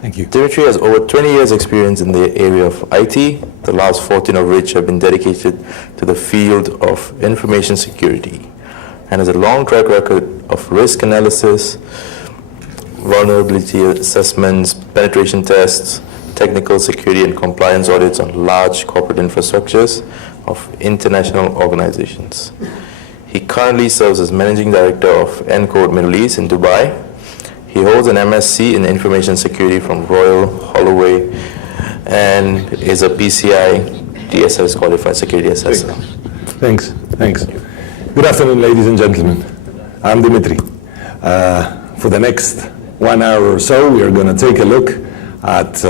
Thank you. Dimitri has over 20 years experience in the area of IT, the last 14 of which have been dedicated to the field of information security, and has a long track record of risk analysis, vulnerability assessments, penetration tests, technical security and compliance audits on large corporate infrastructures of international organizations. He currently serves as Managing Director of Encode Middle East in Dubai. He holds an MSc in Information Security from Royal Holloway and is a PCI DSS qualified security assessor. Thanks. Good afternoon, ladies and gentlemen. I'm Dimitri. For the next 1 hour or so, we are going to take a look at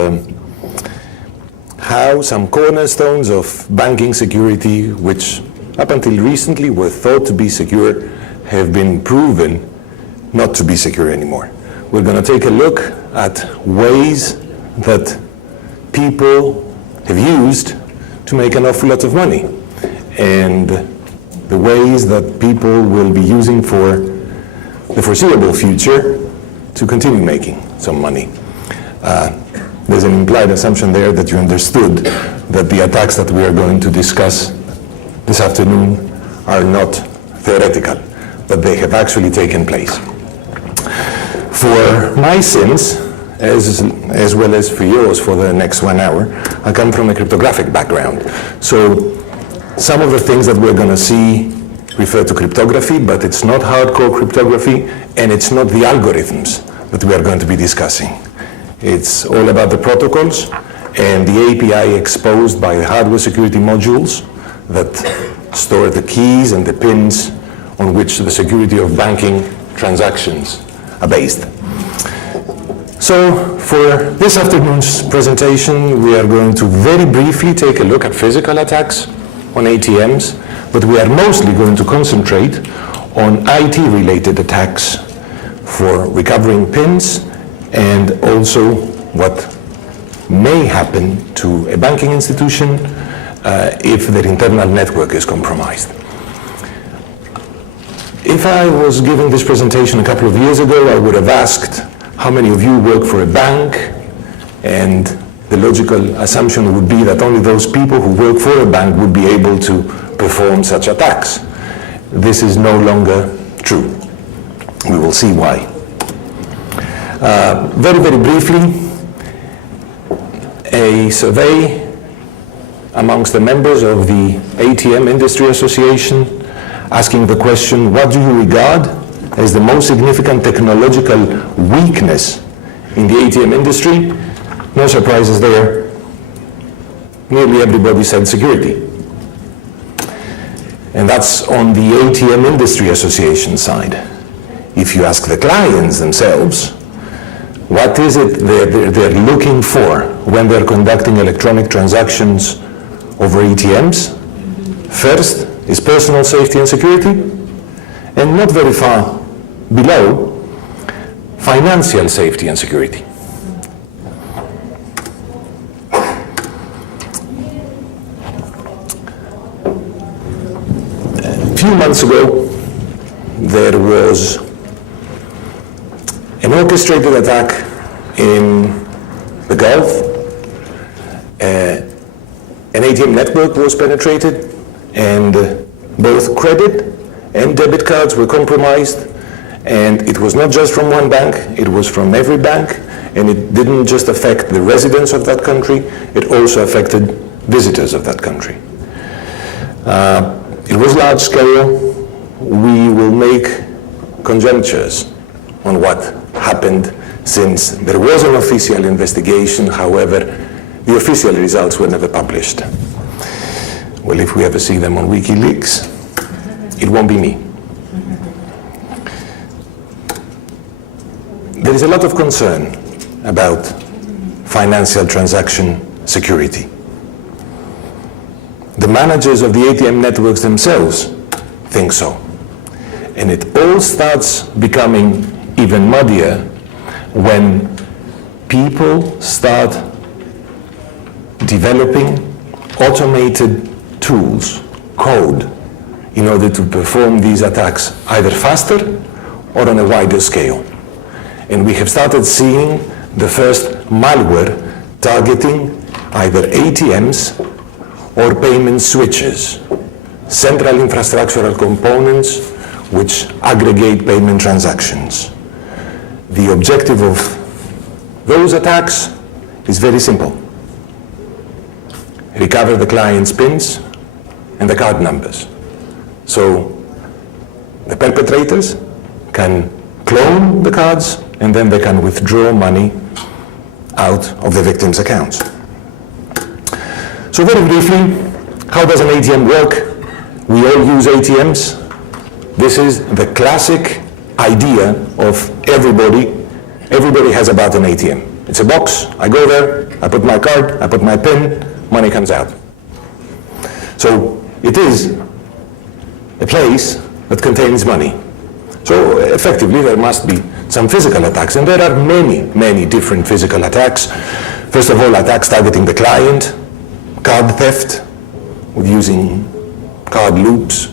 how some cornerstones of banking security, which up until recently were thought to be secure, have been proven not to be secure anymore. We're going to take a look at ways that people have used to make an awful lot of money, and the ways that people will be using for the foreseeable future to continue making some money. There's an implied assumption there that you understood that the attacks that we are going to discuss this afternoon are not theoretical, but they have actually taken place. For my sins, as well as for yours for the next 1 hour, I come from a cryptographic background. So some of the things that we're going to see refer to cryptography, but it's not hardcore cryptography, and it's not the algorithms that we are going to be discussing. It's all about the protocols and the API exposed by the hardware security modules that store the keys and the pins on which the security of banking transactions are based. So for this afternoon's presentation, we are going to very briefly take a look at physical attacks on ATMs, but we are mostly going to concentrate on IT-related attacks for recovering pins, and also what may happen to a banking institution if their internal network is compromised. If I was giving this presentation a couple of years ago, I would have asked how many of you work for a bank, and the logical assumption would be that only those people who work for a bank would be able to perform such attacks. This is no longer true. We will see why. Very, very briefly, a survey amongst the members of the ATM Industry Association asking the question, what do you regard as the most significant technological weakness in the ATM industry? No surprises there. Nearly everybody said security. And that's on the ATM Industry Association side. If you ask the clients themselves, what is it they're looking for when they're conducting electronic transactions over ATMs? First is personal safety and security, and not very far below, financial safety and security. A few months ago, there was an orchestrated attack in the Gulf. An ATM network was penetrated, and both credit and debit cards were compromised. And it was not just from one bank, it was from every bank, and it didn't just affect the residents of that country, it also affected visitors of that country. It was large scale. We will make conjectures on what happened, since there was an official investigation. However, the official results were never published. Well, if we ever see them on WikiLeaks, it won't be me. There is a lot of concern about financial transaction security. The managers of the ATM networks themselves think so. And it all starts becoming even muddier when people start developing automated tools, code, in order to perform these attacks either faster or on a wider scale. And we have started seeing the first malware targeting either ATMs or payment switches, central infrastructural components which aggregate payment transactions. The objective of those attacks is very simple. Recover the client's PINs and the card numbers. So the perpetrators can clone the cards and then they can withdraw money out of the victim's accounts. So very briefly, how does an ATM work? We all use ATMs. This is the classic idea of everybody. Everybody has about an ATM. It's a box, I go there, I put my card, I put my PIN, money comes out. So it is a place that contains money. So effectively there must be some physical attacks, and there are many, many different physical attacks. First of all, attacks targeting the client, card theft, with using card loops,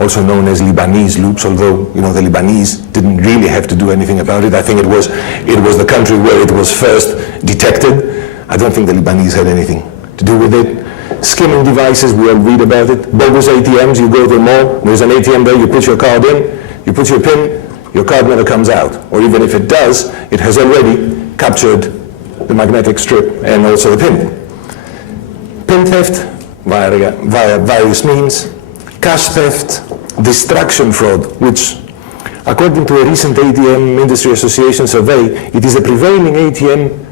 also known as Lebanese loops, although the Lebanese didn't really have to do anything about it. I think it was the country where it was first detected. I don't think the Lebanese had anything to do with it. Skimming devices, we all read about it. Bogus ATMs, you go to a mall, there's an ATM there, you put your card in, you put your PIN, your card never comes out. Or even if it does, it has already captured the magnetic strip and also the PIN. PIN theft via various means, cash theft, distraction fraud, which according to a recent ATM Industry Association survey, it is a prevailing ATM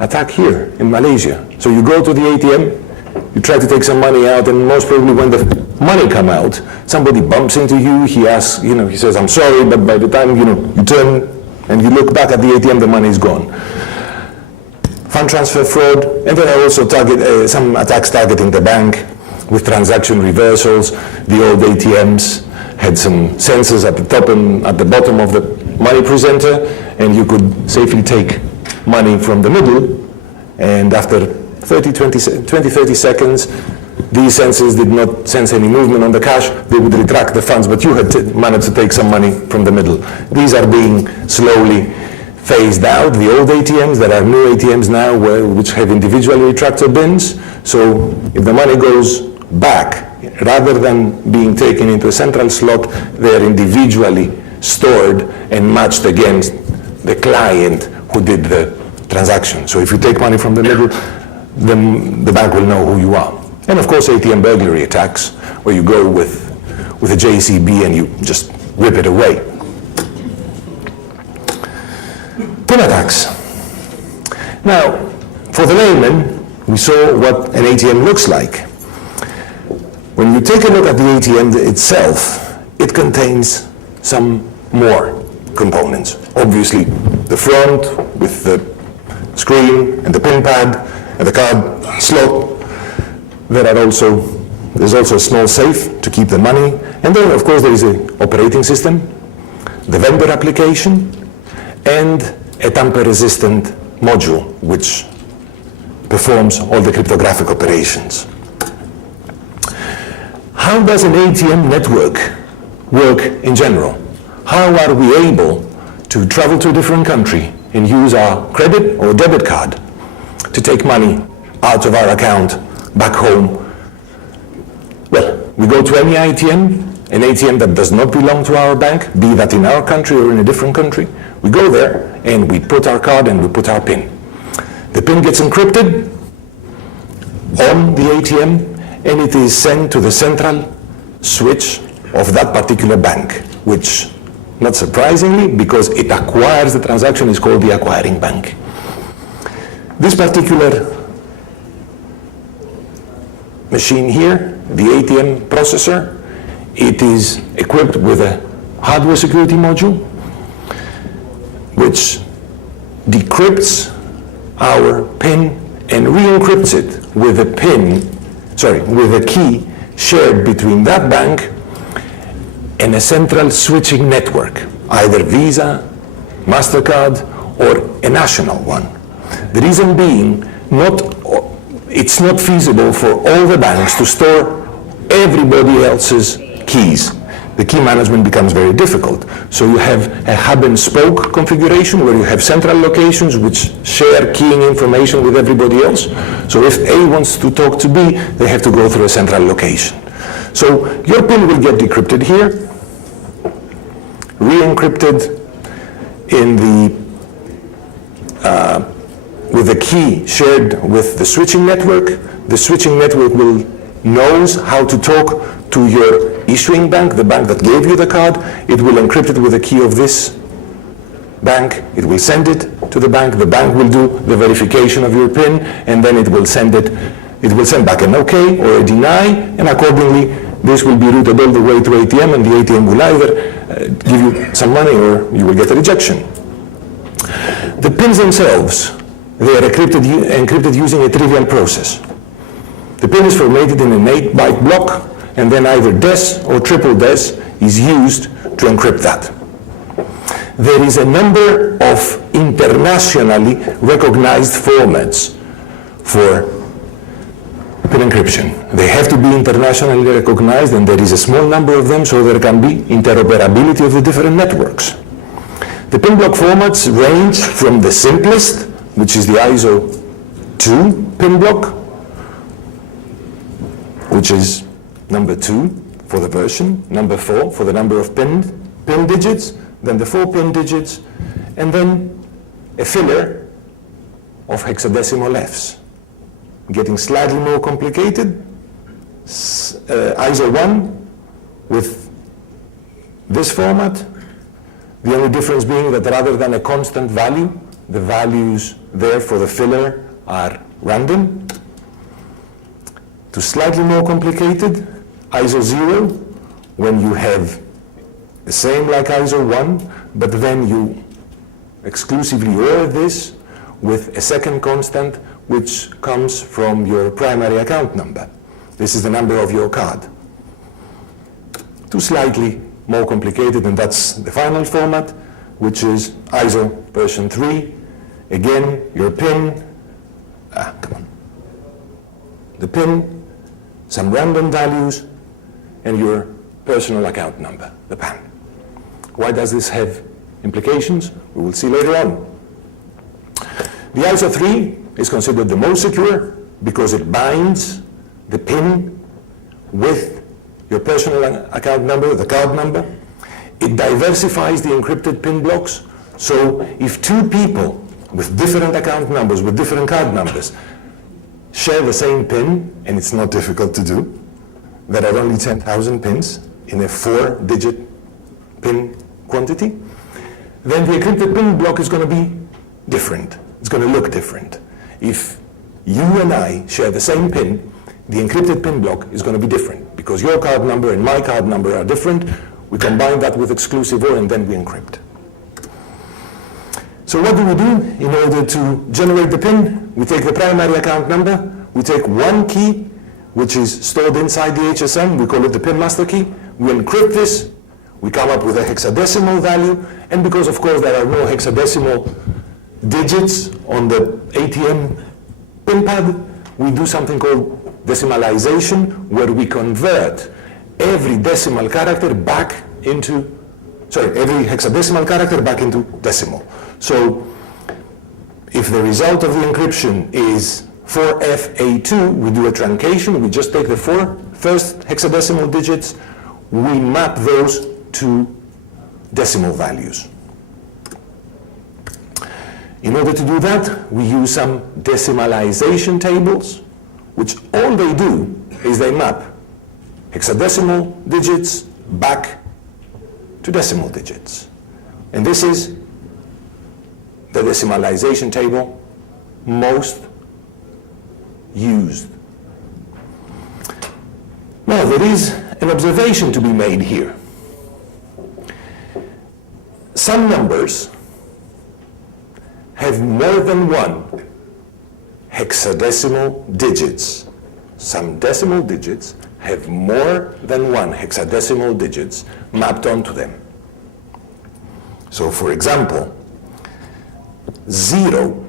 attack here in Malaysia. So you go to the ATM, you try to take some money out, and most probably when the money come out, somebody bumps into you, he asks, he says, I'm sorry, but by the time, you turn and you look back at the ATM, the money is gone. Fund transfer fraud, and there are also some attacks targeting the bank with transaction reversals. The old ATMs had some sensors at the top and at the bottom of the money presenter, and you could safely take money from the middle, and after 20, 30 seconds, these sensors did not sense any movement on the cash, they would retract the funds, but you had managed to take some money from the middle. These are being slowly phased out, the old ATMs. There are new ATMs now which have individual retractor bins, so if the money goes back, rather than being taken into a central slot, they are individually stored and matched against the client who did the transaction. So if you take money from the middle, then the bank will know who you are. And of course, ATM burglary attacks, where you go with a JCB and you just whip it away. PIN attacks. Now, for the layman, we saw what an ATM looks like. When you take a look at the ATM itself, it contains some more components. Obviously, the front with the screen and the PIN pad and the card slot. There's also a small safe to keep the money. And then, of course, there is an operating system, the vendor application, and a tamper-resistant module, which performs all the cryptographic operations. How does an ATM network work in general? How are we able to travel to a different country and use our credit or debit card to take money out of our account back home? Well, we go to any ATM, an ATM that does not belong to our bank, be that in our country or in a different country. We go there and we put our card and we put our PIN. The PIN gets encrypted on the ATM, and it is sent to the central switch of that particular bank, which, not surprisingly, because it acquires the transaction, is called the acquiring bank. This particular machine here, the ATM processor, it is equipped with a hardware security module which decrypts our PIN and re-encrypts it with a key shared between that bank and a central switching network, either Visa, MasterCard, or a national one. The reason being, it's not feasible for all the banks to store everybody else's keys. the key management becomes very difficult. So you have a hub and spoke configuration where you have central locations which share keying information with everybody else. So if A wants to talk to B, they have to go through a central location. So your PIN will get decrypted here, re-encrypted in the with the key shared with the switching network. The switching network knows how to talk to your issuing bank, the bank that gave you the card. It will encrypt it with the key of this bank. It will send it to the bank. The bank will do the verification of your PIN, and then it will send back an OK or a deny, and accordingly, this will be routed all the way to ATM, and the ATM will either give you some money or you will get a rejection. The PINs themselves, they are encrypted using a trivial process. The PIN is formatted in an 8-byte block, and then either DES or triple DES is used to encrypt that. There is a number of internationally recognized formats for PIN encryption. They have to be internationally recognized, and there is a small number of them, so there can be interoperability of the different networks. The PIN block formats range from the simplest, which is the ISO 2 PIN block, which is number 2 for the version, number 4 for the number of PIN digits, then the 4 PIN digits, and then a filler of hexadecimal Fs. Getting slightly more complicated, ISO 1 with this format, the only difference being that rather than a constant value, the values there for the filler are random. To slightly more complicated, ISO 0, when you have the same like ISO 1, but then you exclusively OR this with a second constant which comes from your primary account number. This is the number of your card. To slightly more complicated, and that's the final format, which is ISO version 3. Again, your PIN, the PIN, some random values, and your personal account number, the PAN. Why does this have implications? We will see later on. The ISO 3 is considered the most secure because it binds the PIN with your personal account number, the card number. It diversifies the encrypted PIN blocks. So if two people with different account numbers, with different card numbers, share the same PIN, and it's not difficult to do, there are only 10,000 pins in a 4-digit PIN quantity, then the encrypted PIN block is going to be different. It's going to look different. If you and I share the same PIN, the encrypted PIN block is going to be different because your card number and my card number are different. We combine that with exclusive OR and then we encrypt. So what do we do in order to generate the PIN? We take the primary account number, we take one key which is stored inside the HSM, we call it the PIN master key, we encrypt this, we come up with a hexadecimal value, and because of course there are no hexadecimal digits on the ATM PIN pad, we do something called decimalization, where we convert every decimal character back into, every hexadecimal character back into decimal. So if the result of the encryption is 4FA2, we do a truncation, we just take the 4 first hexadecimal digits, we map those to decimal values. In order to do that, we use some decimalization tables, which all they do is they map hexadecimal digits back to decimal digits. And this is the decimalization table most used. Now, there is an observation to be made here. Some numbers have more than one hexadecimal digits. Some decimal digits have more than one hexadecimal digits mapped onto them. So for example, 0,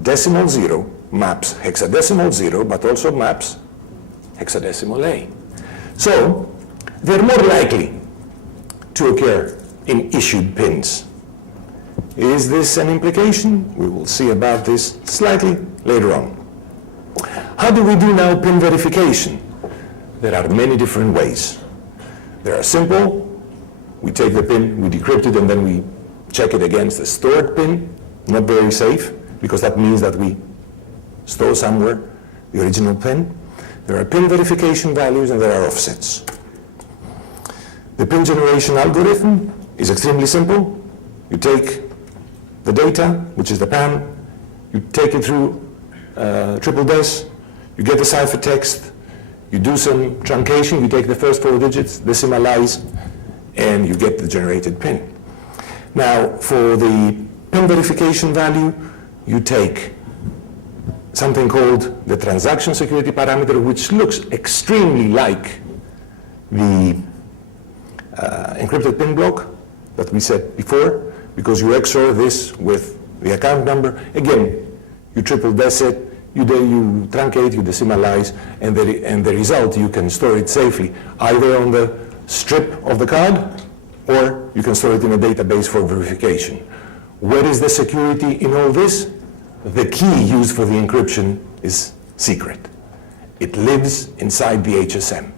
decimal 0 maps hexadecimal 0, but also maps hexadecimal A. So they're more likely to occur in issued PINs. Is this an implication? We will see about this slightly later on. How do we do now PIN verification? There are many different ways. There are simple. We take the PIN, we decrypt it, and then we check it against a stored PIN. Not very safe, because that means that we store somewhere the original PIN. There are PIN verification values, and there are offsets. The PIN generation algorithm is extremely simple. You take the data, which is the PAN, you take it through triple des, you get the ciphertext, you do some truncation, you take the first 4 digits, decimalize, and you get the generated PIN. Now, for the PIN verification value, you take something called the transaction security parameter, which looks extremely like the encrypted PIN block that we said before, because you XOR this with the account number. Again, you triple des it, you truncate, you decimalize, and the result, you can store it safely, either on the strip of the card, or you can store it in a database for verification. Where is the security in all this? The key used for the encryption is secret. It lives inside the HSM.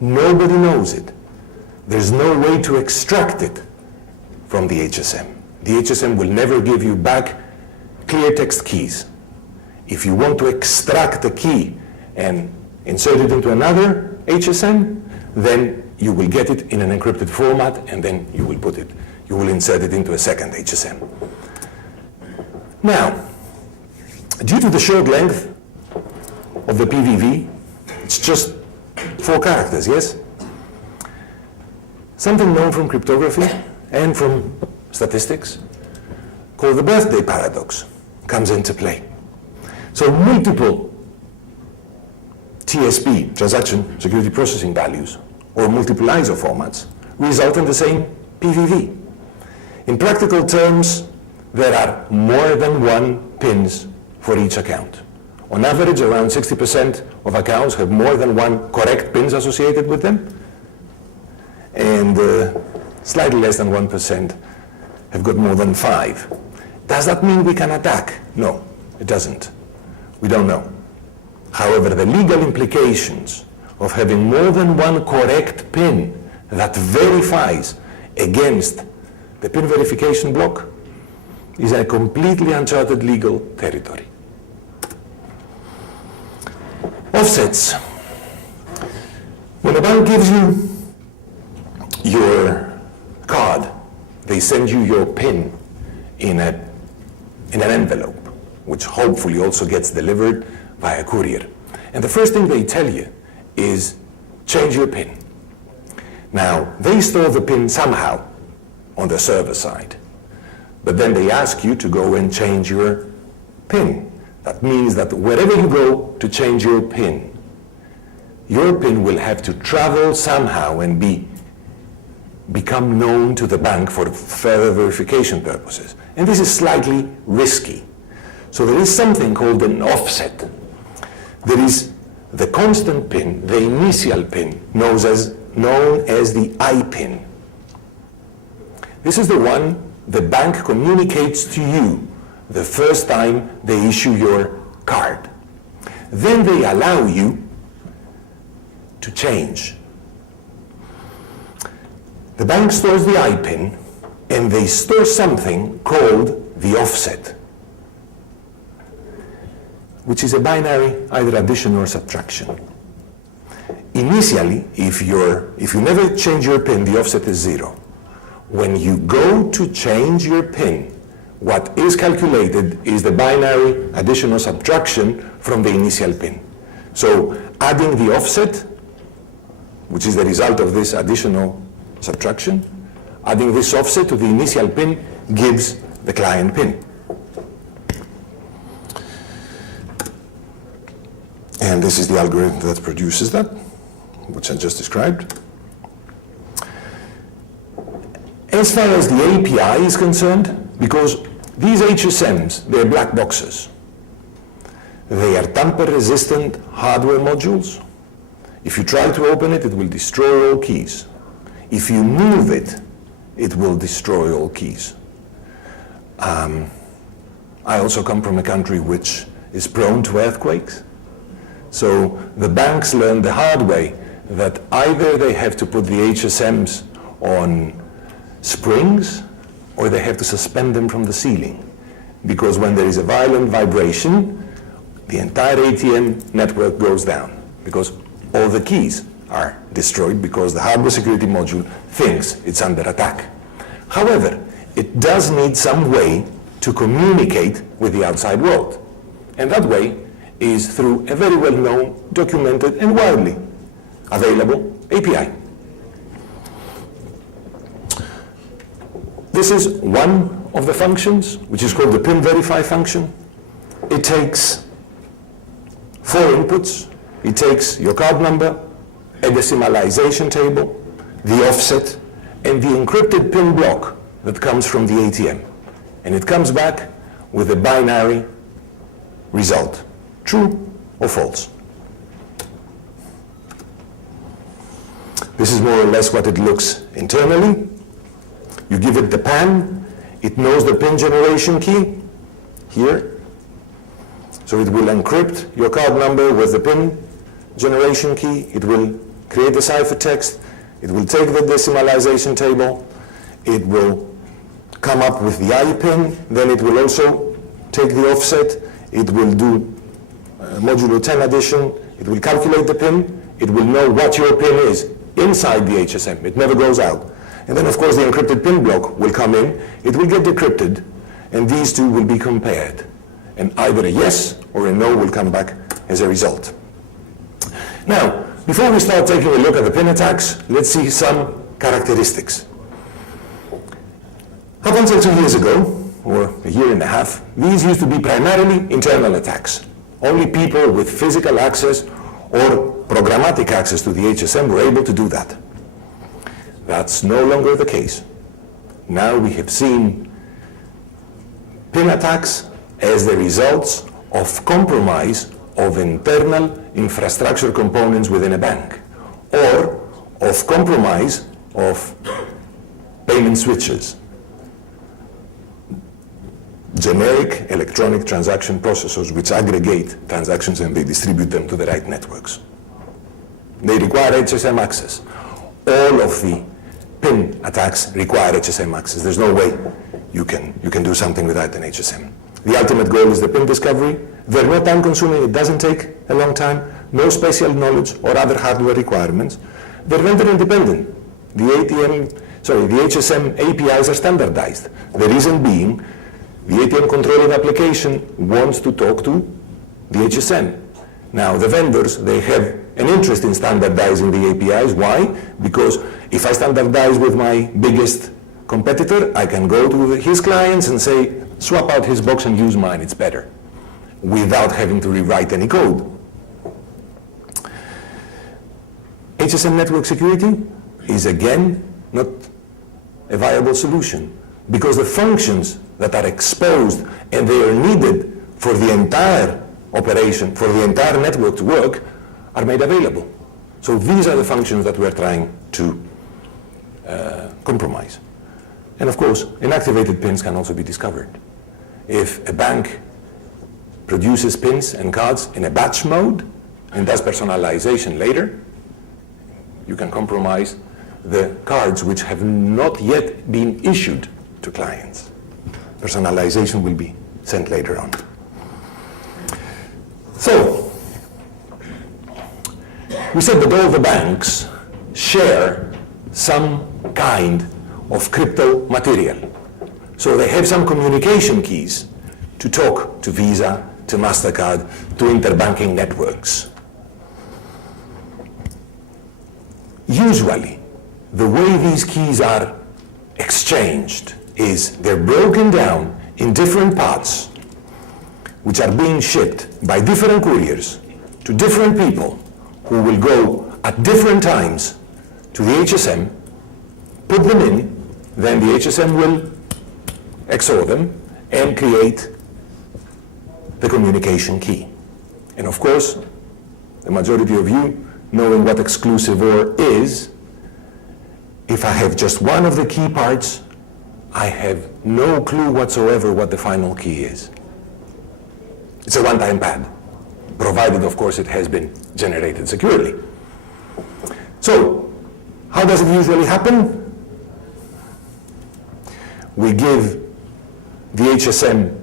Nobody knows it. There's no way to extract it from the HSM. The HSM will never give you back clear text keys. If you want to extract the key and insert it into another HSM, then you will get it in an encrypted format, and then you will insert it into a second HSM. Now, due to the short length of the PVV, it's just 4 characters, yes? Something known from cryptography and from statistics called the birthday paradox comes into play. So multiple TSP, transaction security processing values, or multiple ISO formats result in the same PVV. In practical terms, there are more than 1 PINs for each account. On average, around 60% of accounts have more than 1 correct PINs associated with them, and slightly less than 1% have got more than 5. Does that mean we can attack? No, it doesn't. We don't know. However, the legal implications of having more than 1 correct PIN that verifies against the PIN verification block is a completely uncharted legal territory. Offsets. When a bank gives you your card, they send you your PIN in an envelope, which hopefully also gets delivered via courier. And the first thing they tell you is change your PIN. Now, they store the PIN somehow on the server side, but then they ask you to go and change your PIN. That means that wherever you go to change your PIN will have to travel somehow and become known to the bank for further verification purposes. And this is slightly risky. So there is something called an offset. There is the constant PIN, the initial PIN, known as the IPIN. This is the one the bank communicates to you the first time they issue your card. Then they allow you to change. The bank stores the IPIN, and they store something called the offset, which is a binary, either addition or subtraction. Initially, if you never change your PIN, the offset is 0. When you go to change your PIN, what is calculated is the binary addition or subtraction from the initial PIN. So adding the offset, which is the result of this additional subtraction, adding this offset to the initial PIN gives the client PIN. And this is the algorithm that produces that, which I just described. As far as the API is concerned, because these HSMs, they're black boxes. They are tamper-resistant hardware modules. If you try to open it, it will destroy all keys. If you move it it will destroy all keys. I also come from a country which is prone to earthquakes. So the banks learned the hard way that either they have to put the HSMs on springs or they have to suspend them from the ceiling. Because when there is a violent vibration, the entire ATM network goes down because all the keys are destroyed because the hardware security module thinks it's under attack. However, it does need some way to communicate with the outside world. And that way is through a very well-known, documented, and widely available API. This is one of the functions, which is called the PIN verify function. It takes 4 inputs. It takes your card number, a decimalization table, the offset, and the encrypted PIN block that comes from the ATM. And it comes back with a binary result, true or false. This is more or less what it looks internally. You give it the PAN, it knows the PIN generation key here. So it will encrypt your card number with the PIN generation key. It will create the ciphertext. It will take the decimalization table. It will come up with the IPIN. Then it will also take the offset. It will do modulo 10 addition. It will calculate the PIN. It will know what your PIN is inside the HSM. It never goes out. And then, of course, the encrypted PIN block will come in. It will get decrypted, and these two will be compared. And either a yes or a no will come back as a result. Now, before we start taking a look at the PIN attacks, let's see some characteristics. Up until 2 years ago, or a year and a half, these used to be primarily internal attacks. Only people with physical access or programmatic access to the HSM were able to do that. That's no longer the case. Now we have seen PIN attacks as the results of compromise of internal infrastructure components within a bank, or of compromise of payment switches, generic electronic transaction processors which aggregate transactions and they distribute them to the right networks. They require HSM access. All of the PIN attacks require HSM access. There's no way you can do something without an HSM. The ultimate goal is the PIN discovery. They're not time-consuming. It doesn't take a long time. No special knowledge or other hardware requirements. They're vendor independent. The HSM APIs are standardized. The reason being, the ATM controlling application wants to talk to the HSM. Now, the vendors, they have an interest in standardizing the APIs. Why? Because if I standardize with my biggest competitor, I can go to his clients and say, swap out his box and use mine, it's better, without having to rewrite any code. HSM network security is again not a viable solution because the functions that are exposed and they are needed for the entire operation, for the entire network to work, are made available. So these are the functions that we're trying to compromise. And of course, inactivated pins can also be discovered. If a bank produces pins and cards in a batch mode and does personalization later, you can compromise the cards which have not yet been issued to clients. Personalization will be sent later on. So, we said that all the banks share some kind of crypto material. So they have some communication keys to talk to Visa, to MasterCard, to interbanking networks. Usually, the way these keys are exchanged is they're broken down in different parts, which are being shipped by different couriers to different people who will go at different times to the HSM, put them in, then the HSM will XOR them and create the communication key. And of course, the majority of you, knowing what exclusive OR is, if I have just one of the key parts, I have no clue whatsoever what the final key is. It's a one-time pad, provided, of course, it has been generated securely. So, how does it usually happen? We give the HSM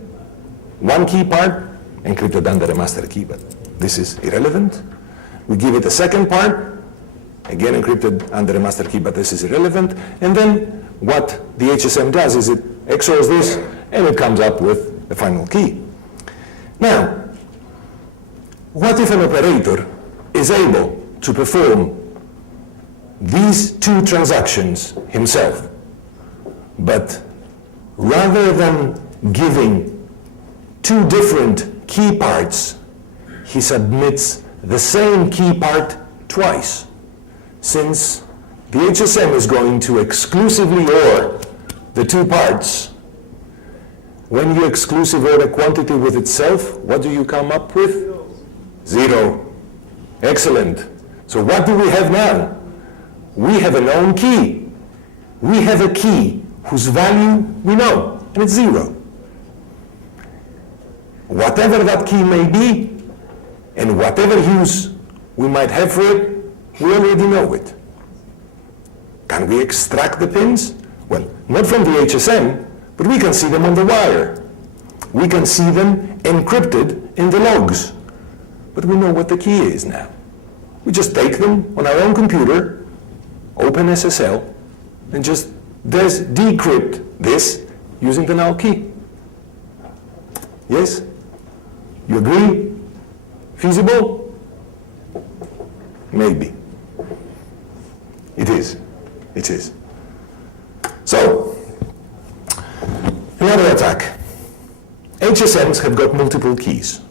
one key part, encrypted under a master key, but this is irrelevant. We give it a second part, again encrypted under a master key, but this is irrelevant. And then what the HSM does is it XORs this, and it comes up with the final key. Now, what if an operator is able to perform these two transactions himself, but rather than giving two different key parts, he submits the same key part twice? Since the HSM is going to exclusively OR the two parts, when you exclusive OR a quantity with itself, what do you come up with? 0. Excellent. So what do we have now? We have a known key. We have a key whose value we know, and it's 0. Whatever that key may be, and whatever use we might have for it, we already know it. Can we extract the pins? Well, not from the HSM, but we can see them on the wire. We can see them encrypted in the logs. But we know what the key is now. We just take them on our own computer, open SSL, and just decrypt this using the null key. Yes? You agree? Feasible? Maybe. It is. It is. So, another attack. HSMs have got multiple keys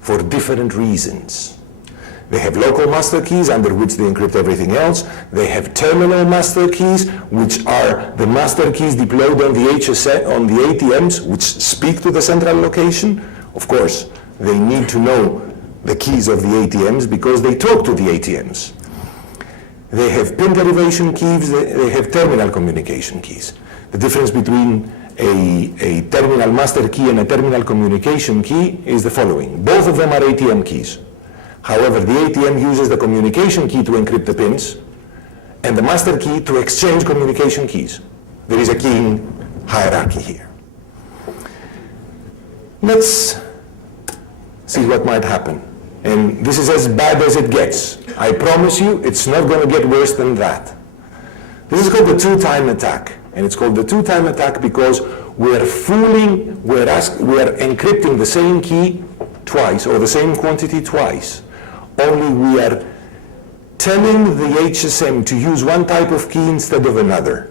for different reasons. They have local master keys under which they encrypt everything else. They have terminal master keys, which are the master keys deployed on the HSM, on the ATMs, which speak to the central location. Of course, they need to know the keys of the ATMs because they talk to the ATMs. They have pin derivation keys, they have terminal communication keys. The difference between a terminal master key and a terminal communication key is the following. Both of them are ATM keys. However, the ATM uses the communication key to encrypt the pins and the master key to exchange communication keys. There is a keying hierarchy here. Let's see what might happen. And this is as bad as it gets. I promise you, it's not going to get worse than that. This is called the two-time attack. And it's called the two-time attack because we're encrypting the same key twice, or the same quantity twice. Only we are telling the HSM to use one type of key instead of another.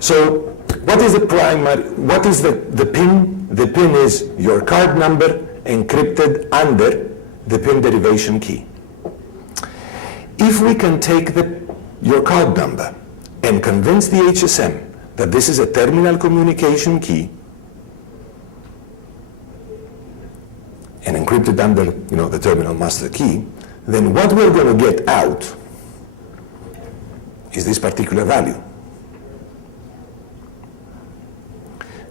So what is the primary, what is the pin? The pin is your card number encrypted under the pin derivation key. If we can take your card number and convince the HSM that this is a terminal communication key and encrypt it under, the terminal master key, then what we're going to get out is this particular value,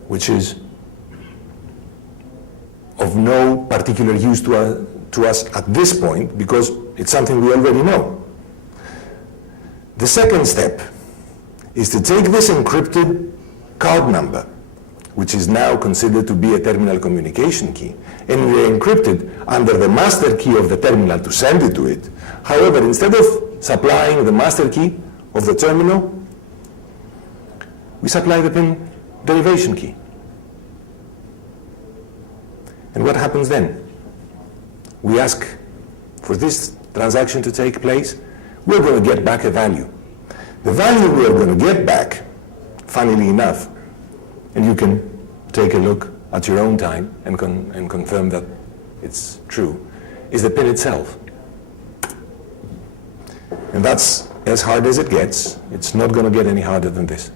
which is of no particular use to us at this point because it's something we already know. The second step is to take this encrypted card number, which is now considered to be a terminal communication key, and we encrypt it under the master key of the terminal to send it to it. However, instead of supplying the master key of the terminal, we supply the pin derivation key. And what happens then? We ask for this transaction to take place. We're going to get back a value. The value we are going to get back, funnily enough, and you can take a look at your own time and confirm that it's true, is the pin itself. And that's as hard as it gets. It's not going to get any harder than this.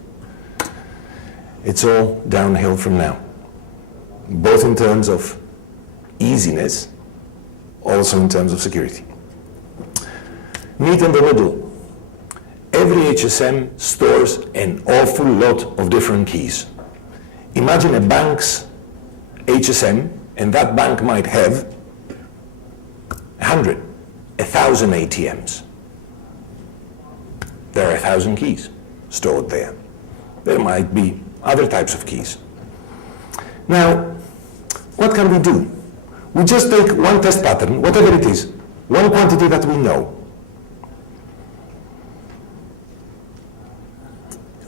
It's all downhill from now, both in terms of easiness, also in terms of security. Meet in the middle. every HSM stores an awful lot of different keys. Imagine a bank's HSM, and that bank might have 100, 1,000 ATMs. There are 1,000 keys stored there. There might be other types of keys. Now, what can we do? We just take one test pattern, whatever it is, one quantity that we know.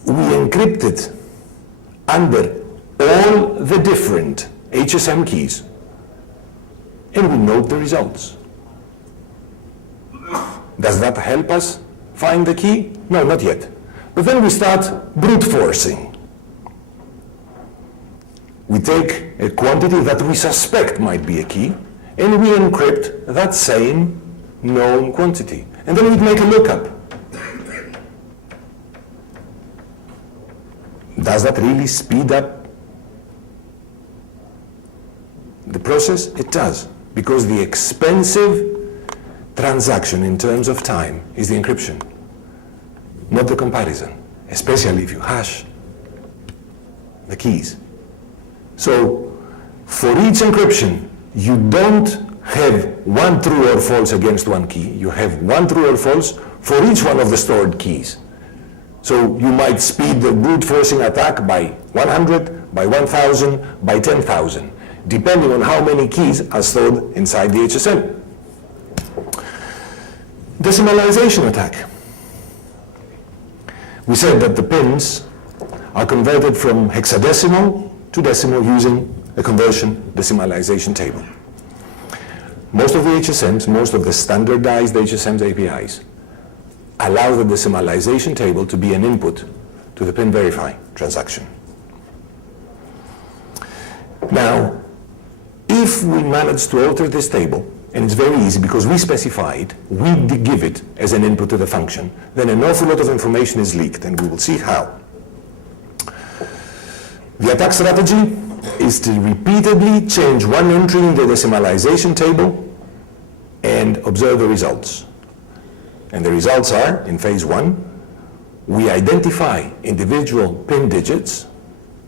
We encrypt it under all the different HSM keys, and we note the results. Does that help us find the key? No, not yet. But then we start brute forcing. We take a quantity that we suspect might be a key, and we encrypt that same known quantity. And then we make a lookup. Does that really speed up the process? It does, because the expensive transaction in terms of time is the encryption, not the comparison, especially if you hash the keys. So for each encryption, you don't have one true or false against one key. You have one true or false for each one of the stored keys. So you might speed the brute forcing attack by 100, by 1,000, by 10,000, depending on how many keys are stored inside the HSM. Decimalization attack. We said that the pins are converted from hexadecimal to decimal using a conversion decimalization table. Most of the HSMs, most of the standardized HSMs APIs allow the decimalization table to be an input to the pin verify transaction. Now, if we manage to alter this table, and it's very easy because we specify it, we give it as an input to the function, then an awful lot of information is leaked, and we will see how. The attack strategy is to repeatedly change one entry in the decimalization table and observe the results. And the results are, in phase one, we identify individual pin digits,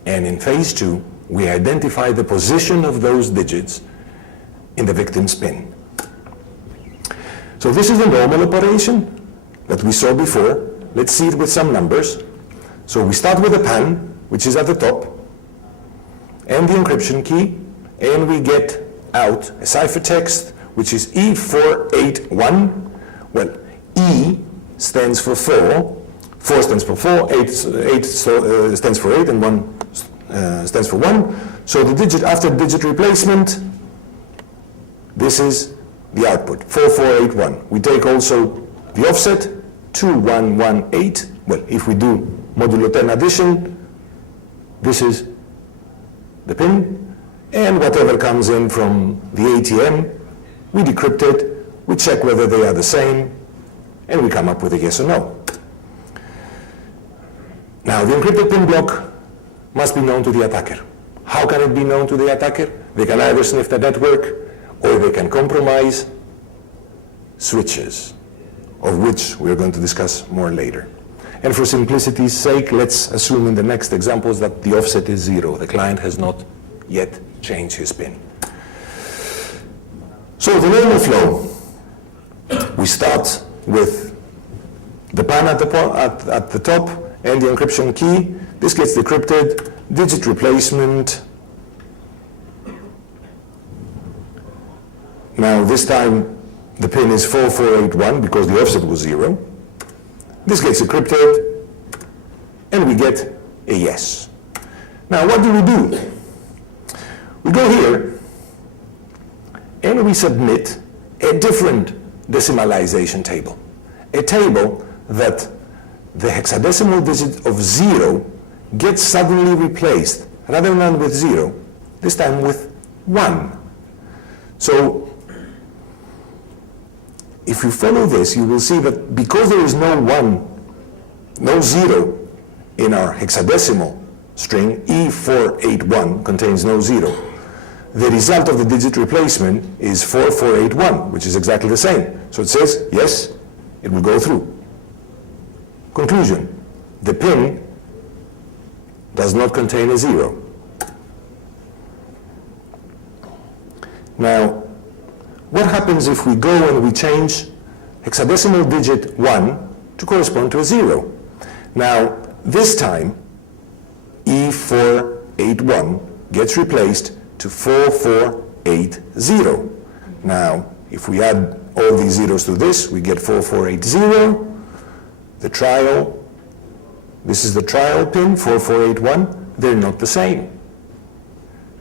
and in phase two, we identify the position of those digits in the victim's pin. So this is the normal operation that we saw before. Let's see it with some numbers. So we start with a PAN, which is at the top, and the encryption key, and we get out a ciphertext, which is E481. Well, E stands for 4, 4 stands for 4, 8 stands for 8, and 1 stands for 1. So the digit after digit replacement, this is the output, 4481. We take also the offset, 2118. Well, if we do modulo 10 addition, this is the pin, and whatever comes in from the ATM, we decrypt it, we check whether they are the same, and we come up with a yes or no. Now, the encrypted pin block must be known to the attacker. How can it be known to the attacker? They can either sniff the network, or they can compromise switches, of which we're going to discuss more later. And for simplicity's sake, let's assume in the next examples that the offset is 0. The client has not yet changed his pin. So the normal flow, we start with the PAN at the top and the encryption key. This gets decrypted, digit replacement. Now this time the pin is 4481 because the offset was 0. This gets encrypted, and we get a yes. Now, what do? We go here, and we submit a different decimalization table. A table that the hexadecimal digit of 0 gets suddenly replaced, rather than with 0, this time with 1. So, if you follow this, you will see that because there is no 1, no 0 in our hexadecimal string, E481 contains no 0. The result of the digit replacement is 4481, which is exactly the same. So it says, yes, it will go through. Conclusion, the PIN does not contain a 0. Now, what happens if we go and we change hexadecimal digit 1 to correspond to a 0? Now, this time, E481 gets replaced to 4480. Now, if we add all these zeros to this, we get 4480. The trial, this is the trial pin, 4481. They're not the same.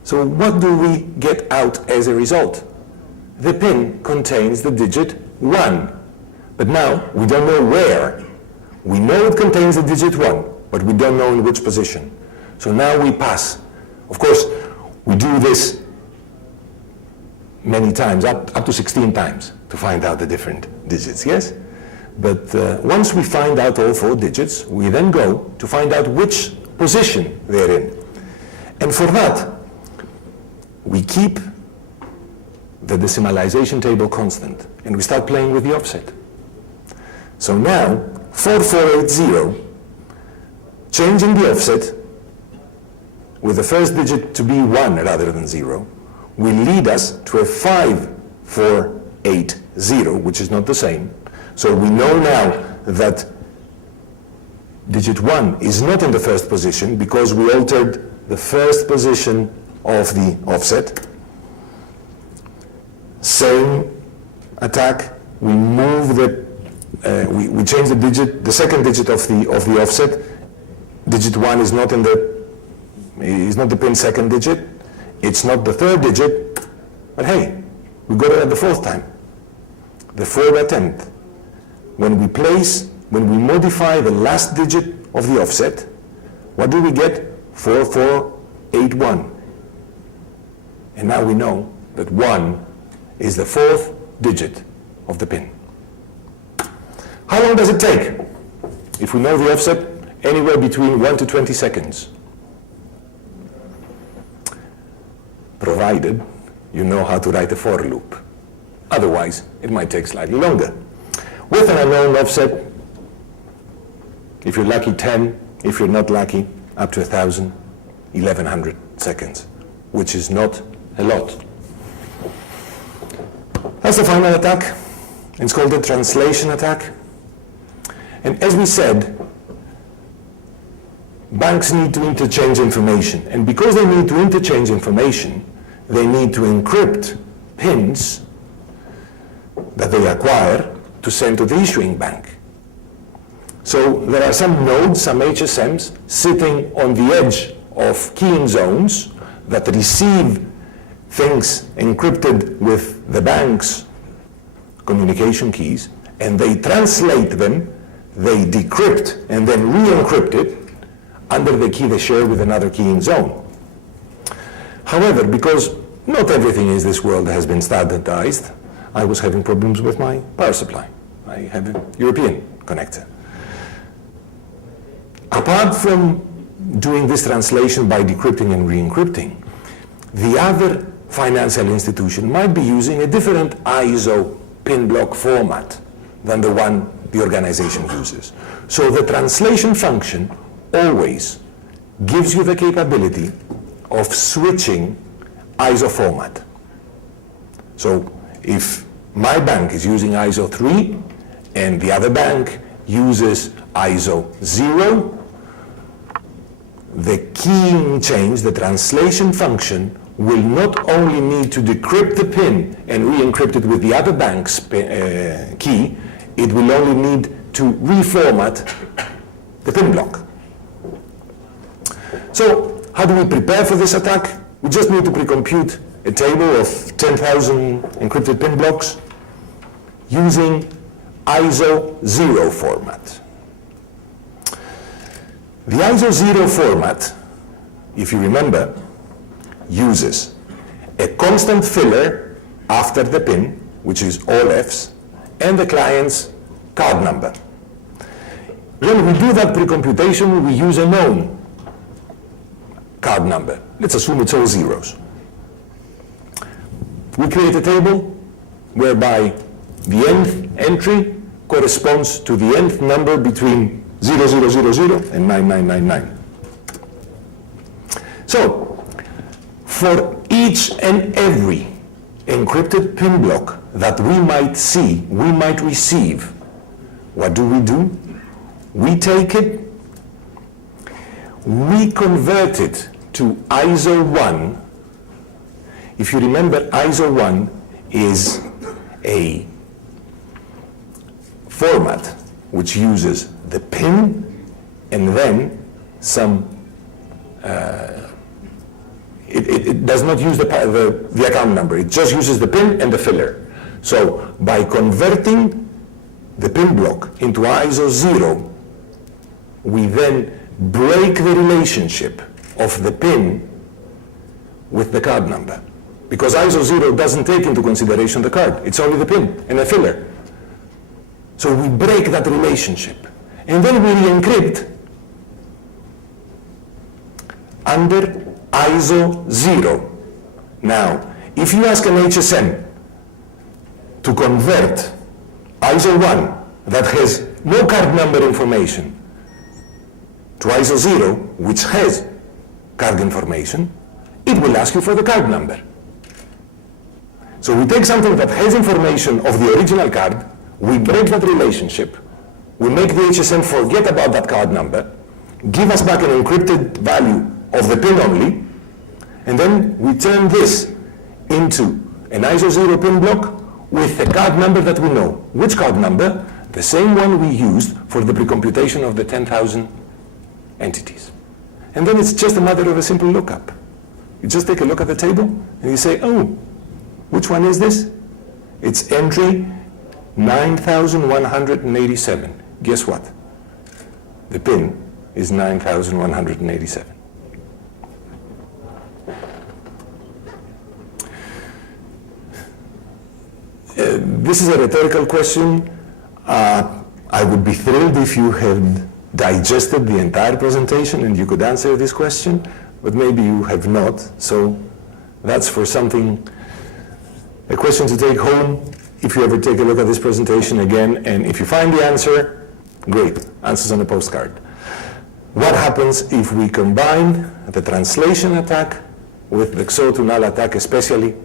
So what do we get out as a result? The pin contains the digit 1. But now, we don't know where. We know it contains the digit 1, but we don't know in which position. So now we pass. Of course, we do this many times, up to 16 times, to find out the different digits, yes? But once we find out all 4 digits, we then go to find out which position they're in. And for that, we keep the decimalization table constant, and we start playing with the offset. So now, 4480, changing the offset with the first digit to be 1 rather than 0, will lead us to a 5480, which is not the same. So we know now that digit 1 is not in the first position because we altered the first position of the offset. Same attack, we move the, we change the digit, the second digit of the offset. Digit 1 is not in the, is not the pin's second digit. It's not the third digit, but hey, we got it at the 4th time, the 4th attempt. When we modify the last digit of the offset, what do we get? 4481. And now we know that 1 is the 4th digit of the pin. How long does it take? If we know the offset, anywhere between 1 to 20 seconds. Provided you know how to write a for loop. Otherwise, it might take slightly longer. With an unknown offset, if you're lucky 10, if you're not lucky, up to 1,000, 1,100 seconds, which is not a lot. That's the final attack. It's called the translation attack. And as we said, banks need to interchange information. And because they need to interchange information, they need to encrypt pins that they acquire to send to the issuing bank. So there are some nodes, some HSMs, sitting on the edge of keying zones that receive things encrypted with the bank's communication keys, and they translate them, they decrypt and then re-encrypt it under the key they share with another keying zone. However, because not everything in this world has been standardized, I was having problems with my power supply. I have a European connector. Apart from doing this translation by decrypting and re-encrypting, the other financial institution might be using a different ISO pin block format than the one the organization uses. So the translation function always gives you the capability of switching ISO format. So if my bank is using ISO 3 and the other bank uses ISO 0, the keying change, the translation function, will not only need to decrypt the pin and re-encrypt it with the other bank's key, it will only need to reformat the pin block. So how do we prepare for this attack? We just need to pre-compute a table of 10,000 encrypted pin blocks using ISO 0 format. The ISO 0 format, if you remember, uses a constant filler after the pin, which is all Fs, and the client's card number. When we do that pre-computation, we use a known card number. Let's assume it's all zeros. We create a table whereby the nth entry corresponds to the nth number between 0000 and 9999. So, for each and every encrypted PIN block that we might see, we might receive, what do? We take it, we convert it to ISO 1. If you remember, ISO 1 is a format which uses the PIN and then some, it does not use the account number, it just uses the PIN and the filler. So by converting the PIN block into ISO 0, we then break the relationship of the PIN with the card number. Because ISO 0 doesn't take into consideration the card, it's only the PIN and a filler. So we break that relationship. And then we re-encrypt under ISO 0. Now, if you ask an HSM to convert ISO 1 that has no card number information to ISO 0, which has card information, it will ask you for the card number. So we take something that has information of the original card, we break that relationship, we make the HSM forget about that card number, give us back an encrypted value of the PIN only, and then we turn this into an ISO 0 PIN block with a card number that we know. Which card number? The same one we used for the precomputation of the 10,000 entities. And then it's just a matter of a simple lookup. You just take a look at the table and you say, oh, which one is this? It's entry 9,187. Guess what? The PIN is 9,187. This is a rhetorical question. I would be thrilled if you had digested the entire presentation and you could answer this question, but maybe you have not. So that's for something, a question to take home if you ever take a look at this presentation again, and if you find the answer, great, answers on a postcard. What happens if we combine the translation attack with the XO to null attack, especially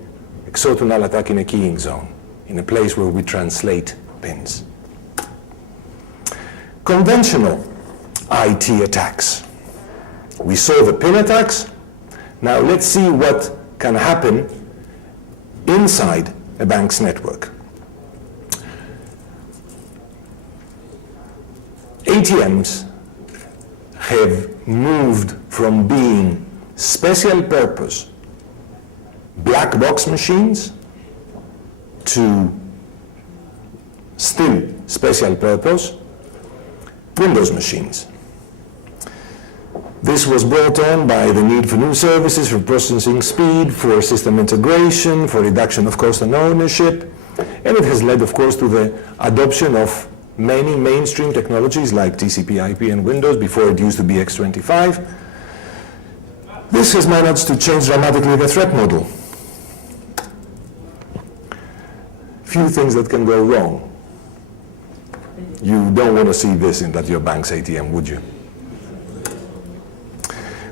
XO to null attack in a keying zone, in a place where we translate pins? Conventional IT attacks. We saw the pin attacks. Now let's see what can happen inside a bank's network. ATMs have moved from being special purpose black box machines to still special purpose Windows machines. This was brought on by the need for new services, for processing speed, for system integration, for reduction of cost and ownership, and it has led, of course, to the adoption of many mainstream technologies like TCP, IP, and Windows. Before it used to be X25. This has managed to change dramatically the threat model. Few things that can go wrong. You don't want to see this at your bank's ATM, would you?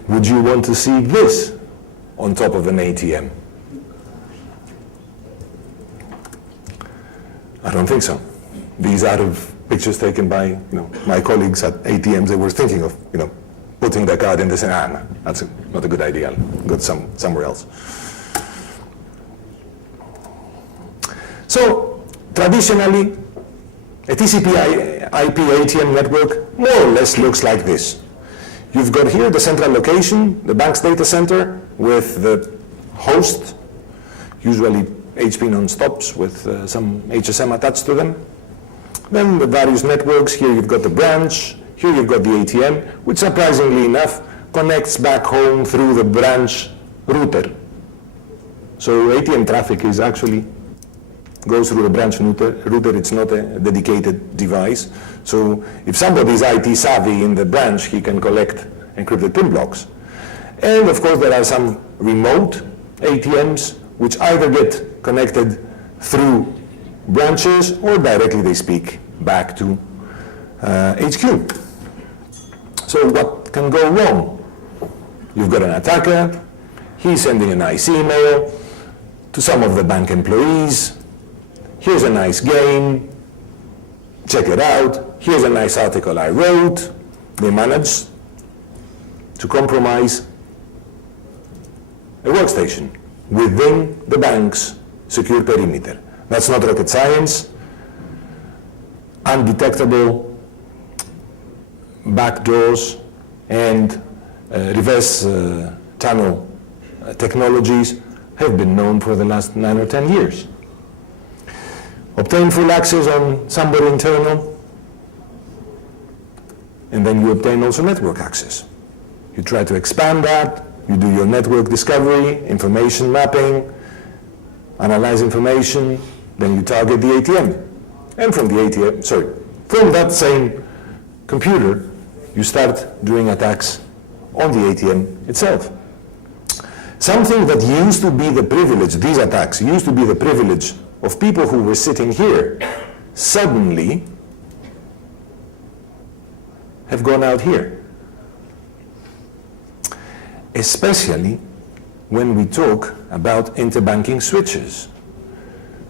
Would you want to see this on top of an ATM? I don't think so. These are pictures taken by my colleagues at ATMs. They were thinking of putting the card in this, and no, that's not a good idea. Go somewhere else. So traditionally, a TCP IP ATM network more or less looks like this. You've got here the central location, the bank's data center with the host, usually HP non-stops with some HSM attached to them. Then the various networks. Here you've got the branch, here you've got the ATM, which surprisingly enough connects back home through the branch router. So ATM traffic is actually goes through the branch router. It's not a dedicated device. So if somebody is IT savvy in the branch, he can collect encrypted PIN blocks. And of course there are some remote ATMs which either get connected through branches or directly they speak back to HQ. So what can go wrong? You've got an attacker, he's sending a nice email to some of the bank employees. Here's a nice game, check it out. Here's a nice article I wrote. They managed to compromise a workstation within the bank's secure perimeter. That's not rocket science. Undetectable backdoors and reverse channel technologies have been known for the last 9 or 10 years. Obtain full access on somebody internal, and then you obtain also network access. You try to expand that, you do your network discovery, information mapping, analyze information, then you target the ATM. And from the ATM, from that same computer, you start doing attacks on the ATM itself. Something that used to be the privilege, these attacks used to be the privilege of people who were sitting here, suddenly have gone out here. Especially when we talk about interbanking switches.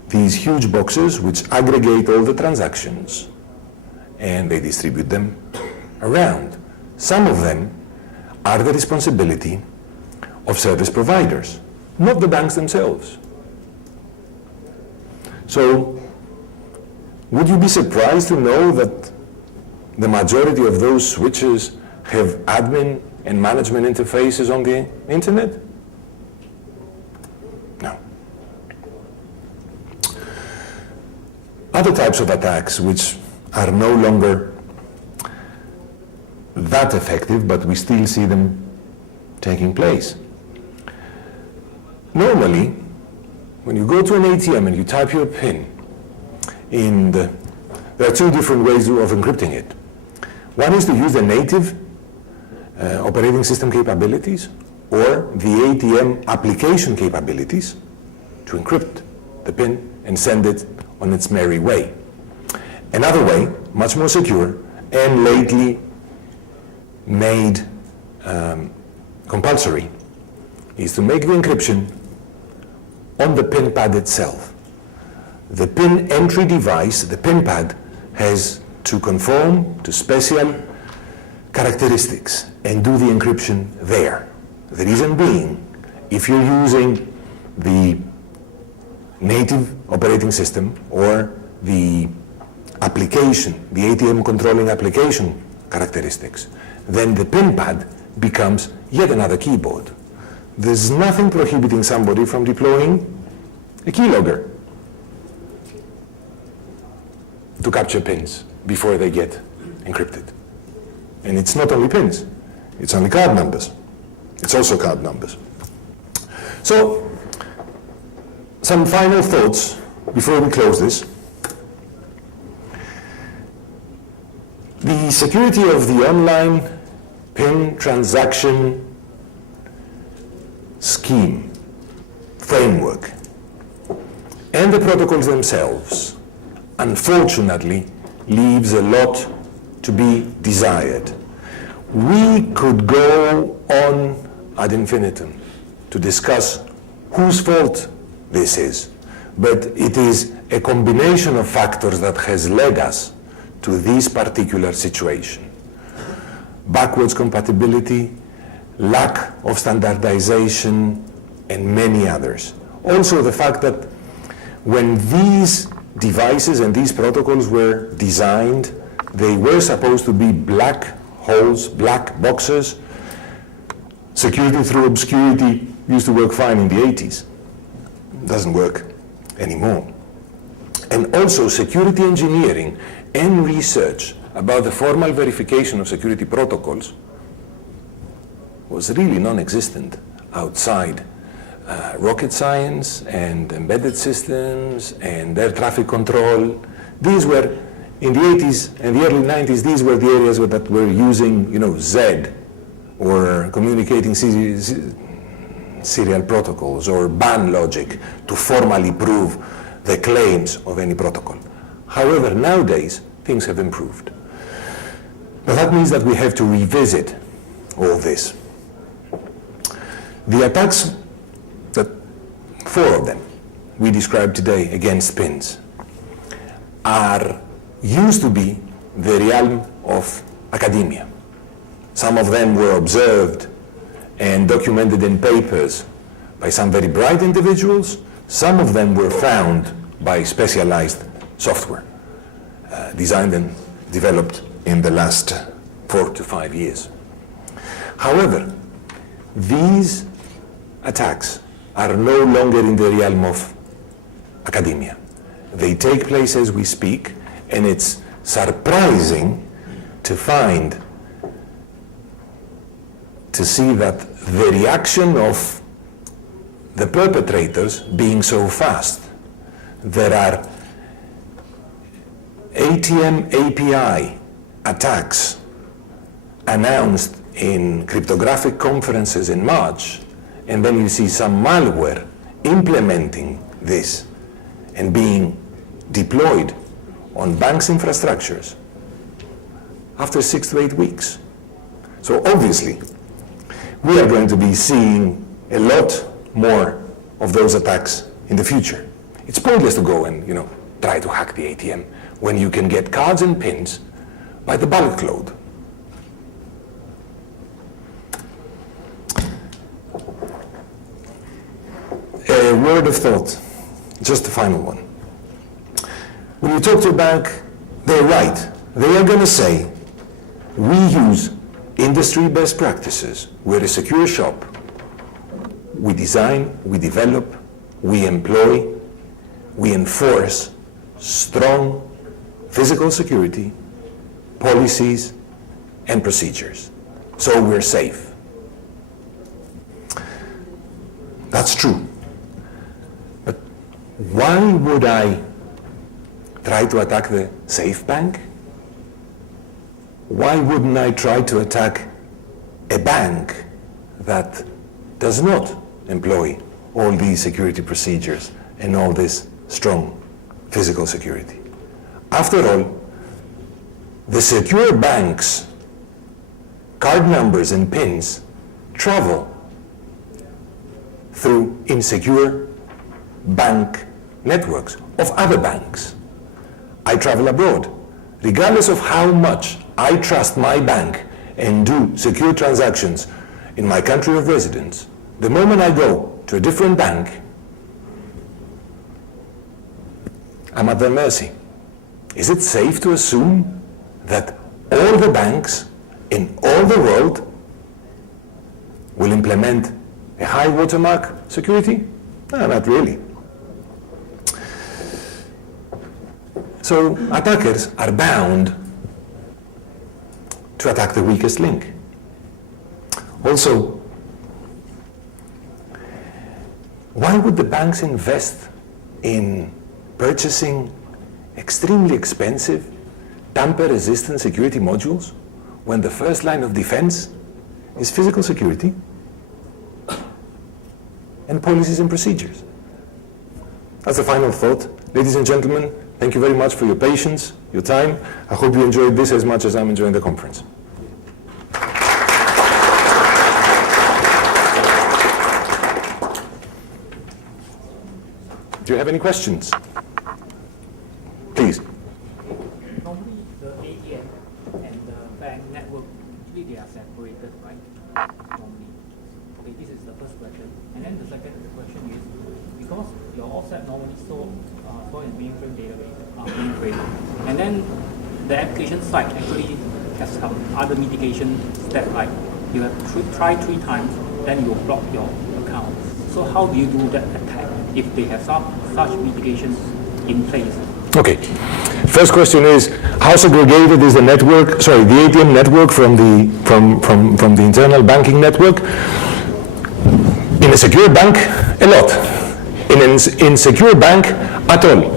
These huge boxes which aggregate all the transactions and they distribute them around. Some of them are the responsibility of service providers, not the banks themselves. So, would you be surprised to know that the majority of those switches have admin and management interfaces on the internet? No. Other types of attacks which are no longer that effective, but we still see them taking place. Normally, when you go to an ATM and you type your PIN, there are two different ways of encrypting it. One is to use the native operating system capabilities or the ATM application capabilities to encrypt the PIN and send it on its merry way. Another way, much more secure and lately made compulsory, is to make the encryption on the PIN pad itself. The PIN entry device, the PIN pad, has to conform to special characteristics and do the encryption there. The reason being, if you're using the native operating system or the application, the ATM controlling application characteristics, then the PIN pad becomes yet another keyboard. There's nothing prohibiting somebody from deploying a keylogger to capture pins before they get encrypted. And it's not only pins, it's only card numbers. It's also card numbers. So, some final thoughts before we close this. The security of the online PIN transaction scheme, framework, and the protocols themselves, unfortunately, leaves a lot to be desired. We could go on ad infinitum to discuss whose fault this is, but it is a combination of factors that has led us to this particular situation. Backwards compatibility, lack of standardization, and many others. Also the fact that when these devices and these protocols were designed, they were supposed to be black holes, black boxes. Security through obscurity used to work fine in the 80s. Doesn't work anymore. And also security engineering and research about the formal verification of security protocols was really non-existent outside rocket science and embedded systems and air traffic control. These were, in the 80s and the early 90s, these were the areas that were using, Z or communicating serial protocols or ban logic to formally prove the claims of any protocol. However, nowadays, things have improved. But that means that we have to revisit all this. The attacks, four of them we described today against PINs, used to be the realm of academia. Some of them were observed and documented in papers by some very bright individuals. Some of them were found by specialized software, designed and developed in the last 4 to 5 years. However, these attacks are no longer in the realm of academia. They take place as we speak, and it's surprising to see that the reaction of the perpetrators being so fast. There are ATM API attacks announced in cryptographic conferences in March, and then you see some malware implementing this and being deployed on banks' infrastructures after 6 to 8 weeks. So obviously, we are going to be seeing a lot more of those attacks in the future. It's pointless to go and try to hack the ATM when you can get cards and pins by the bulk load. A word of thought, just a final one. When you talk to a bank, they're right. They are going to say, we use industry best practices. We're a secure shop. We design, we develop, we employ, we enforce strong physical security policies and procedures. So we're safe. That's true. But why would I try to attack the safe bank? Why wouldn't I try to attack a bank that does not employ all these security procedures and all this strong physical security? After all, the secure banks' card numbers and pins travel through insecure bank networks of other banks. I travel abroad. Regardless of how much I trust my bank and do secure transactions in my country of residence, the moment I go to a different bank, I'm at their mercy. Is it safe to assume that all the banks in all the world will implement a high watermark security? No, not really. So attackers are bound to attack the weakest link. Also, why would the banks invest in purchasing extremely expensive, tamper-resistant security modules when the first line of defense is physical security and policies and procedures? That's the final thought. Ladies and gentlemen, thank you very much for your patience, your time. I hope you enjoyed this as much as I'm enjoying the conference. Do you have any questions? Please. Normally, the ATM and the bank network, usually they are separated, right? Normally. Okay, this is the first question. And then the second question is, because your offset normally stored in mainframe database, mainframe, and then the application side actually has some other mitigation step, like you have try 3 times, then you block your account. So how do you do that attack if they have such mitigation in place? Okay. First question is, how segregated is the network, the ATM network from the internal banking network? In a secure bank, a lot. In an insecure bank, at all.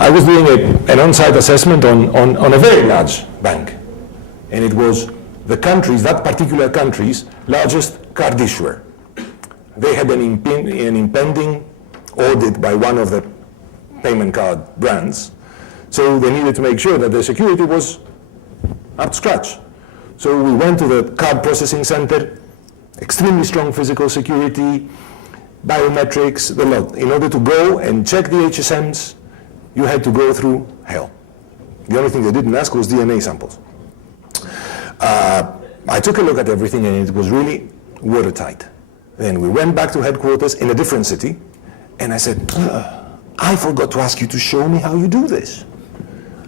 I was doing an on-site assessment on a very large bank, and it was that particular country's largest card issuer. They had an impending audit by one of the payment card brands, so they needed to make sure that the security was up to scratch. So we went to the card processing center, extremely strong physical security, biometrics, the lot. In order to go and check the HSMs, you had to go through hell. The only thing they didn't ask was DNA samples. I took a look at everything and it was really watertight. Then we went back to headquarters in a different city and I said, I forgot to ask you to show me how you do this.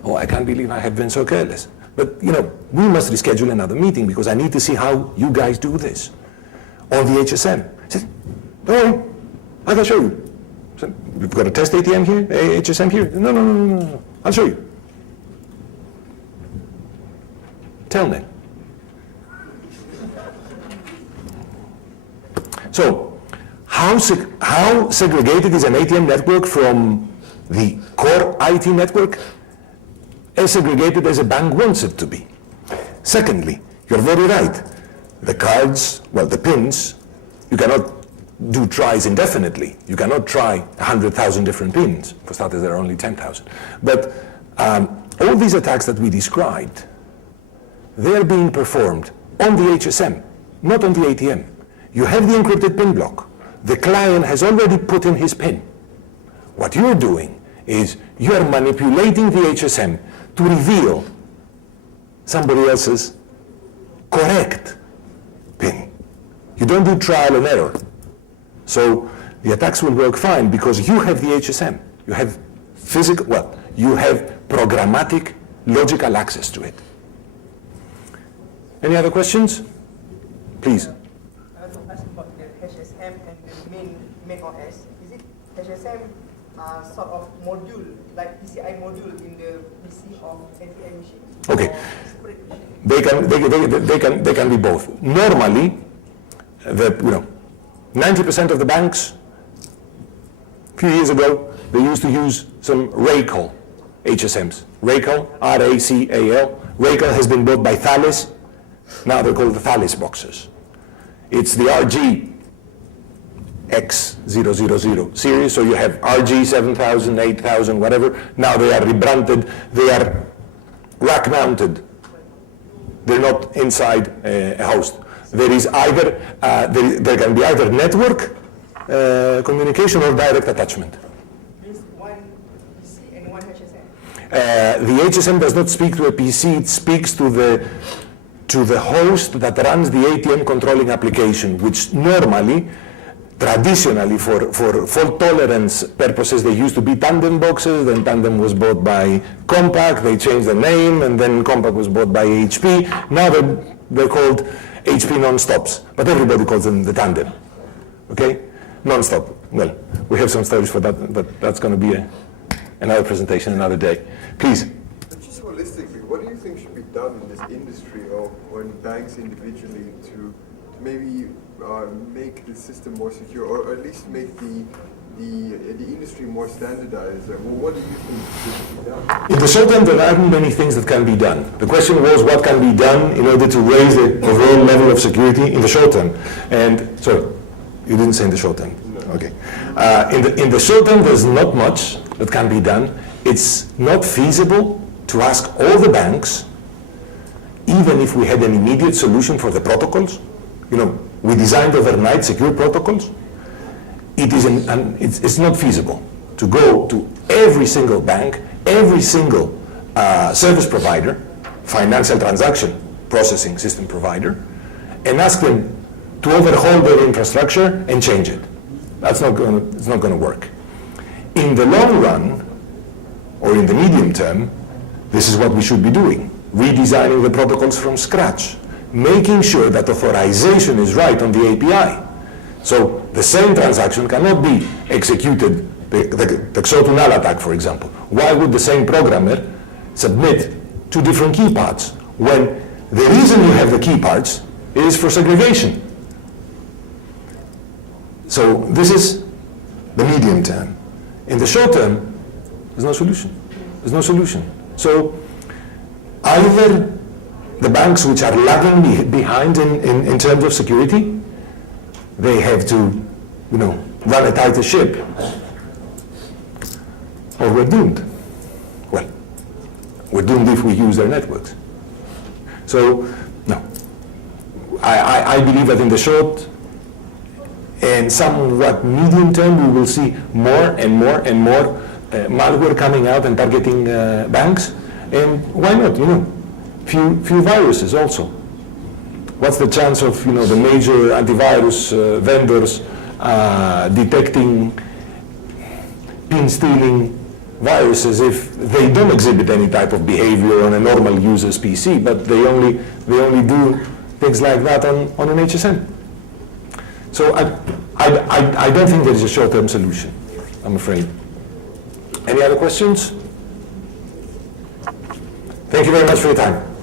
Oh, I can't believe I have been so careless. But, we must reschedule another meeting because I need to see how you guys do this on the HSM. I said, don't worry, I can show you. I said, we've got a test ATM here, HSM here. No, I'll show you. Telnet. So, how segregated is an ATM network from the core IT network? As segregated as a bank wants it to be. Secondly, you're very right. The cards, the pins, you cannot do tries indefinitely. You cannot try 100,000 different pins. For starters, there are only 10,000. But all these attacks that we described, they're being performed on the HSM, not on the ATM. You have the encrypted pin block. The client has already put in his pin. What you're doing is you're manipulating the HSM to reveal somebody else's correct pin. You don't do trial and error. So the attacks will work fine because you have the HSM. You have you have programmatic logical access to it. Any other questions? Please. I want to ask about the HSM and the main OS. Is it HSM sort of module, like PCI module in the PC of ATM machine? Okay. They can be both. Normally, 90% of the banks, a few years ago, they used to use some RACAL HSMs. RACAL, R-A-C-A-L. RACAL has been bought by Thales. Now they're called the Thales boxes. It's the RG X000 series, so you have RG 7000, 8000, whatever. Now they are rebranded, they are rack mounted. They're not inside a host. There is either, there can be either network communication or direct attachment. Means one PC and one HSM? The HSM does not speak to a PC, it speaks to the host that runs the ATM controlling application, which normally, traditionally, for fault tolerance purposes, they used to be Tandem boxes, then Tandem was bought by Compaq, they changed the name, and then Compaq was bought by HP. Now they're called HP non-stops, but everybody calls them the Tandem, okay? Non-stop. Well, we have some stories for that, but that's going to be another presentation, another day. Please. Just holistically, what do you think should be done in this industry or in banks individually to maybe make the system more secure, or at least make the industry more standardized? What do you think should be done? In the short term, there aren't many things that can be done. The question was what can be done in order to raise the overall level of security in the short term. And, sorry, you didn't say in the short term. No. Okay. In the short term, there's not much that can be done. It's not feasible to ask all the banks, even if we had an immediate solution for the protocols. We designed overnight secure protocols. It's not feasible to go to every single bank, every single service provider, financial transaction processing system provider, and ask them to overhaul their infrastructure and change it. It's not going to work. In the long run, or in the medium term, this is what we should be doing. Redesigning the protocols from scratch. Making sure that authorization is right on the API. So the same transaction cannot be executed, the XOTUNAL attack, for example. Why would the same programmer submit two different key parts when the reason you have the key parts is for segregation? So this is the medium term. In the short term, there's no solution. There's no solution. So either the banks which are lagging behind in terms of security, they have to, run a tighter ship, or we're doomed. Well, we're doomed if we use their networks. So, no. I believe that in the short and somewhat medium term, we will see more and more and more malware coming out and targeting banks. And why not, few viruses also. What's the chance of, the major antivirus vendors detecting pin-stealing viruses if they don't exhibit any type of behavior on a normal user's PC, but they only do things like that on an HSM. So I don't think there is a short-term solution, I'm afraid. Any other questions? Thank you very much for your time.